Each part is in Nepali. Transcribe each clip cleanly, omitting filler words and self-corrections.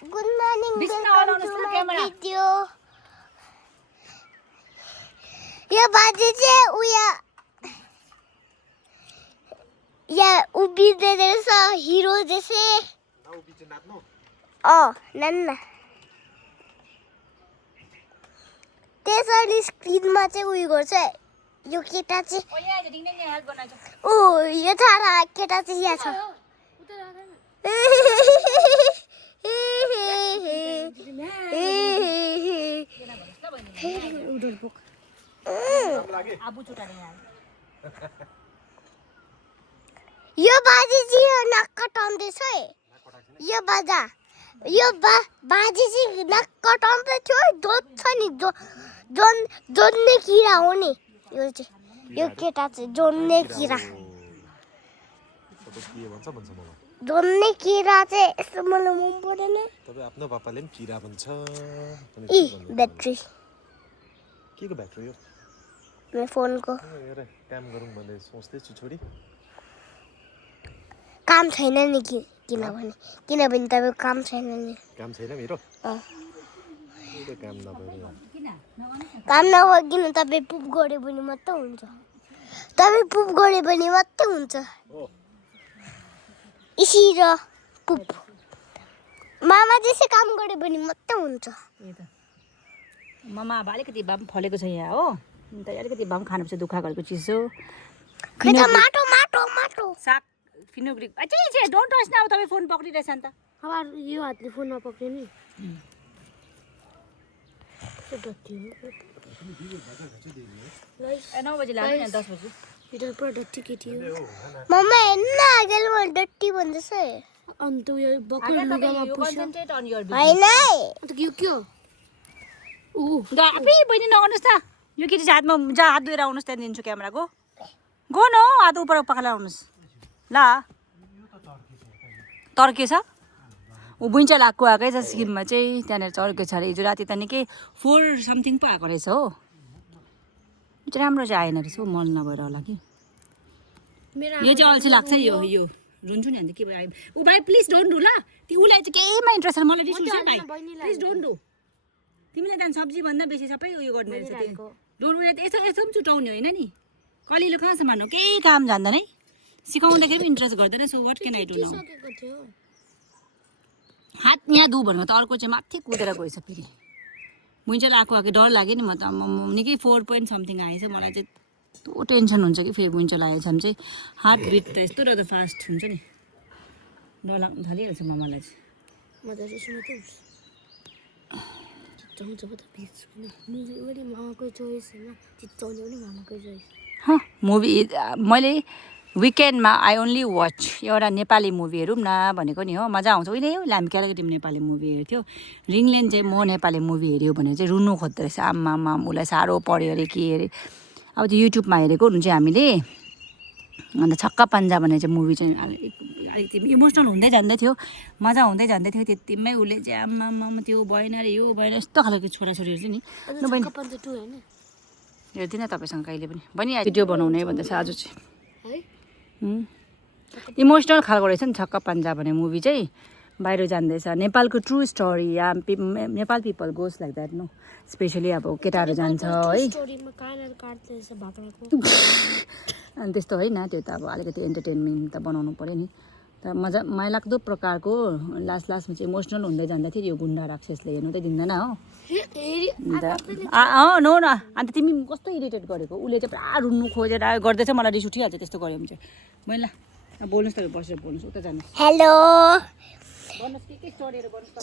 Good morning. Welcome to my video. या बाजे चाहिँ उया या उभिँदै रहेछ हिरो जैसे नान्ना त्यसरी स्क्रिनमा चाहिँ उयो गर्छ यो केटा चाहिँ ओ यो थाहा केटा चाहिँ यहाँ छ यो बाजे चाहिँ नाक कटाउँदैछ है यो बाजा यो बाजे चाहिँ नाक कटाउँदै थियो जोत्छ नि जोड्ने किरा हो नि यो चाहिँ यो केटा चाहिँ जोड्ने किरा जोड्ने किरा चाहिँ यस्तो मलाई मन पर्दैन तपाईँ आफ्नो पापाले पनि किरा भन्छ इ ब्याट्री केको ब्याट्री हो मेरो फोनको हेर काम गरौँ भन्दै सोच्दै छु छोडी काम छैन नि किनभने तपाईँको काम छैन नि काम छैन मेरो काम नभएर नभइकन तपाईँ पुप गऱ्यो भने मात्रै हुन्छ तपाईँ पुप गऱ्यो भने मात्रै हुन्छ इसी र पुप मामा जैसे काम गऱ्यो भने मात्रै हुन्छ मामा अब अलिकति भए पनि फलेको छ यहाँ हो अन्त अलिकति भए पनि खानुपर्छ दुःख गरेको चिज हो खै त माटो माटो माटो साग फिनुग्रिक अझै डोन्ट टच न अब तपाईँ फोन पक्रिरहेछ नि त अब यो हातले फोन नपक्रियो नि ए 9 बजी लाग्यो नि 10 बजी भिडियो पुरा डट्टी केटी हो मम्मा हेर्न आगेले मलाई डट्टी भन्दैछ अन्त यो बक्कर लुगामा कन्सन्ट्रेट अन योर होइन अन्त के के हो फेरि बहिनी नगर्नुहोस् त यो केटी चाहिँ हातमा जहाँ हात धोएर आउनुहोस् त्यहाँ दिन्छु क्यामेराको गो न हात उपर पखाला आउनुहोस् ल तर्केछ ऊ बुइन्चा लाग्को आएकै छ सिक्किममा चाहिँ त्यहाँनिर चर्के छ अरे हिजो राति त निकै 4 समथिङ पो आएको रहेछ हो यो चाहिँ राम्रो चाहिँ आएन रहेछ हौ मल नभएर होला कि यो चाहिँ अल्छी लाग्छ यो रुन्छु नि अन्त के भयो ऊ भाइ प्लिज डोन्ट डु ल उसलाई चाहिँ केहीमा इन्ट्रेस्ट छैन मलाई रिस उठ्छ भाइ प्लिज डोन्ट डु तिमीले त्यहाँ सब्जी भन्दा बेसी सबै उयो गर्ने रहेछ त्यो डोन्ट उयो यसो यसो पनि छुटाउने होइन नि कलिलो कहाँ सम्हाल्नु केही काम जान्दैन है सिकाउँदाखेरि पनि इन्ट्रेस्ट गर्दैन so what can I do no हात यहाँ दु भनेको त अर्को चाहिँ माथि कुदेर गएछ फेरि बुइन्चेल आएको डर लाग्यो नि म त निकै 4 पोइन्ट समथिङ आएछ मलाई चाहिँ यस्तो टेन्सन हुन्छ कि फेरि बुइन्चेल आएछ भने चाहिँ हार्ट बिट त यस्तो र त फास्ट हुन्छ नि डर लाग्नु थालिहाल्छ मलाई चाहिँ मुभी मैले विकेन्डमा आई ओन्ली वाच एउटा नेपाली मुभी हेरौँ न भनेको नि हो मजा आउँछ उहिले हामी केटाकेटी नेपाली मुभी हेर्थ्यो रिङलेन चाहिँ म नेपाली मुभी हेऱ्यो भने चाहिँ रुनु खोज्दो रहेछ आम्मा उसलाई साह्रो पऱ्यो अरे के अरे अब त्यो युट्युबमा हेरेको हुनु चाहिँ हामीले अन्त छक्का पन्जा भन्ने चाहिँ मुभी चाहिँ अलिकति इमोसनल हुँदै जाँदै थियो मजा हुँदै जाँदै थियो त्यतिमै उसले चाहिँ आम्मा त्यो भएन अरे यो भएन यस्तो खालको छोराछोरीहरू चाहिँ नि हेर्दिनँ तपाईँसँग कहिले पनि बहिनी भिडियो बनाउने भन्दैछ आज चाहिँ इमोसनल खालको रहेछ नि छक्का पन्जा भन्ने मुभी चाहिँ बाहिर जाँदैछ नेपालको ट्रु स्टोरी या Nepal people goes like that no especially अब केटाहरू जान्छ है अनि त्यस्तो होइन त्यो त अब अलिकति इन्टरटेनमेन्ट त बनाउनु पऱ्यो नि त मजा मायालाग्दो प्रकारको लास्टमा चाहिँ इमोसनल हुँदै जाँदा थियो यो गुन्डा राक्षसले हेर्नु त दिँदैन हो अन्त नो न अन्त तिमी कस्तो इरिटेट गरेको उसले चाहिँ पुरा रुन्नु खोजेर गर्दैछ मलाई रिस उठिहाल्छ त्यस्तो गऱ्यो भने चाहिँ मैले ल बोल्नुहोस् त बसेर बोल्नुहोस् उता जानुहोस् हेलो भन्नुहोस् के स्टोरीहरू भन्नुहोस्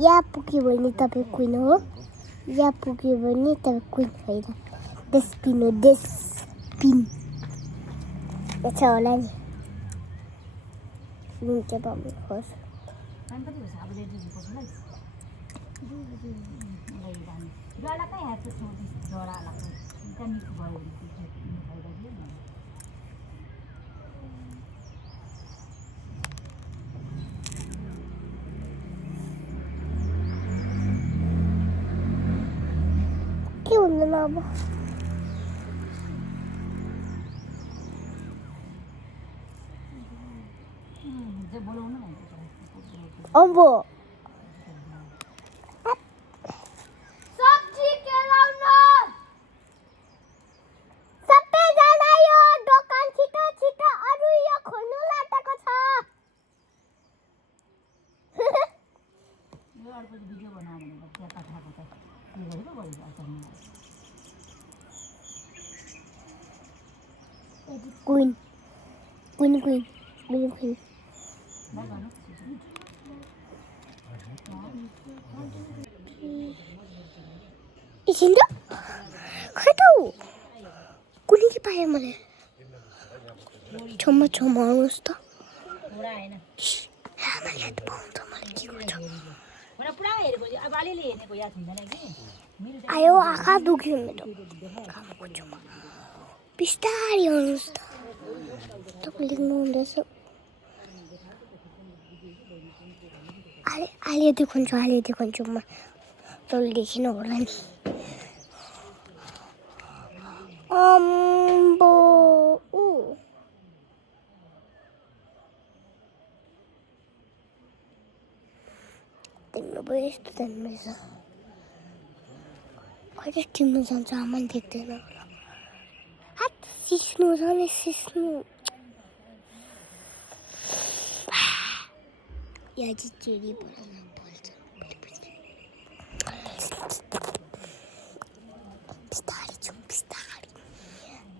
यहाँ पुग्यो भने तपाईँ क्विन हो यहाँ पुग्यो भने तपाईँ क्विन होइन डेस्पिन हो डेस्पिन छ होला नि हुन्छ पाउनु खोज अब अब सब्जी केलाउन सबैजना यो दोकान छिटो छिटो अरु यो खोल्नु लागेको छ Queen. Isinda? Kau tahu? Kuning ke payah mana? Cuma harus tak? Mana lihat bom tu mana kira? Ayo akak dugi medo. Kamu cuma. Pistari harus tak? Tak boleh ngomong so. Ali देखो cuma. Tolong dikin orang ni. Ambo. Tengo esto de mesa. Kau timun zaman देखते ना. हाथ सिस्नु जाने सिस्नु. या चिड़ी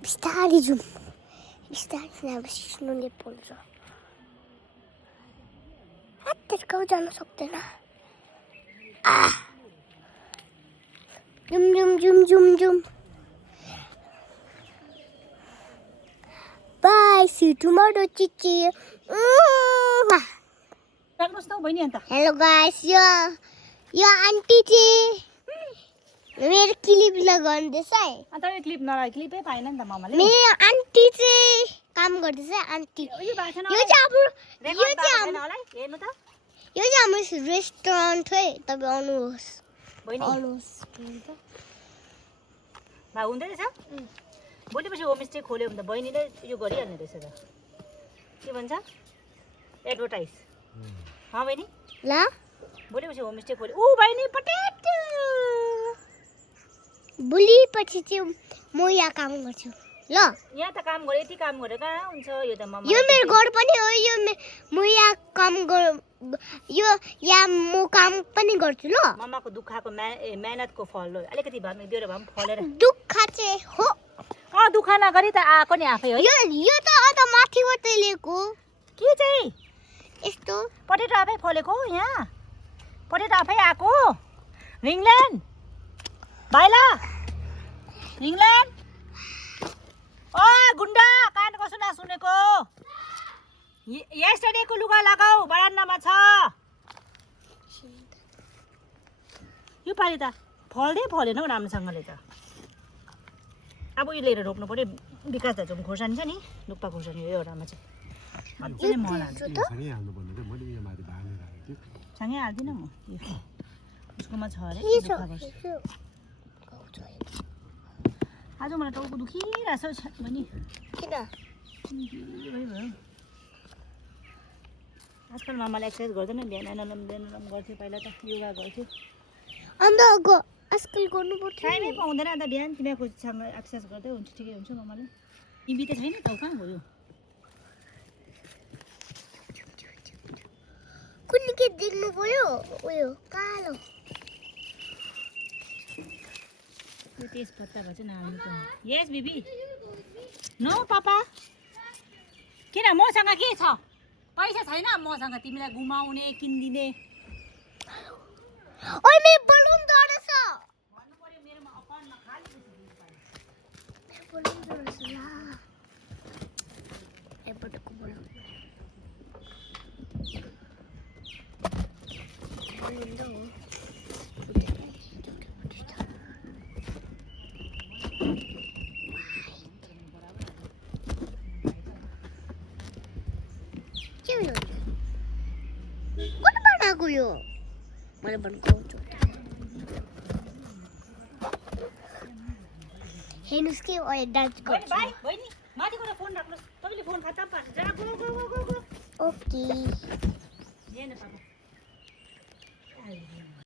बिस्तारी जुम अब सिस्नुले पोल्छ हात त्यसको जान सक्दैन zoom by see tomorrow Chichi राख्नुस् त बहिनी अन्त हेलो गाइस यो आन्टी चाहिँ मेरो क्लिप लगाउँदैछ है अन्त यो क्लिप नलाइ क्लिपै पाएन नि त मामाले मेरो आन्टी चाहिँ काम गर्दैछ आन्टी यो चाहिँ हाम्रो रेस्टुरेन्ट है तपाईँ आउनुहोस् भा हुँदै रहेछ भोलिपछि होमस्टे खोल्यो भने त बहिनीले यो गरिहाल्ने रहेछ त के भन्छ एडभर्टाइज बहिनी ल भोलिपछि होमस्टे खोल्यो ऊ बहिनी पटेट भोलिपछि चाहिँ म यहाँ काम गर्छु ल यहाँ त काम गरे यति काम गरेर कहाँ हुन्छ यो त मामा यो मेरो घर पनि हो यो म यहाँ काम यो यहाँ म काम पनि गर्छु ल मामाको दुःखको मेहनतको फल हो अलिकति भए पनि दिएर भए पनि फलेर दुःख चाहिँ हो दुःख नगरी त आएको नि आफै हो यो त अन्त माथिबाट ल्याएको के चाहिँ यस्तो पटेटो आफै फलेको यहाँ पटेटो आफै आएको रिङल्यान्ड भाइला रिङल्यान्ड ओ गुन्डा कानको सुनेको यस्टरडेको लुगा लगाऊ बरान्डामा छ यो पालि त फलेन हौ राम्रोसँगले त अब यो लिएर रोप्नु पर्यो विकास दाजुको खोर्सानी छ नि लुक्पा खोर्सानी हो एउटामा चाहिँ मजाले मल हाल्छु सँगै हाल्दिनँ म उसकोमा छ अरे आज मलाई टाउको दुखिरहेको छ बहिनी किन भयो आजकल मामाले एक्सर्साइज गर्दैन बिहान नलम गर्थ्यो पहिला त योगा गर्थ्यो अन्त आजकल गर्नुपर्छ टाइमै पाउँदैन अन्त बिहान तिमीहरूकोसँग एक्सर्साइज गर्दै हुन्छ ठिकै हुन्छ मामाले टिभी त छैन त कहाँ गयो कुनै के देख्नु पर्यो उयो कालो यो तेजपत्ताको चाहिँ नानी त यस बेबी नो पापा किन मसँग के छ पैसा छैन मसँग तिमीलाई घुमाउने किनिदिने ओइ मेरो बलुन झरेछ भन्नु पर्यो मेरोमा अकाउन्टमा खाली पैसा बलुन झरेछ ला एपटको बलुन कोन बनाएको यो मैले बनाएको हेर्नुहोस् के डान्स गर्छ भाइ बहिनी माथि गएर फोन राख्नुहोस् तपाईँले फोन खत्तम पार्नु जा go go go go okay हेर्नु पापा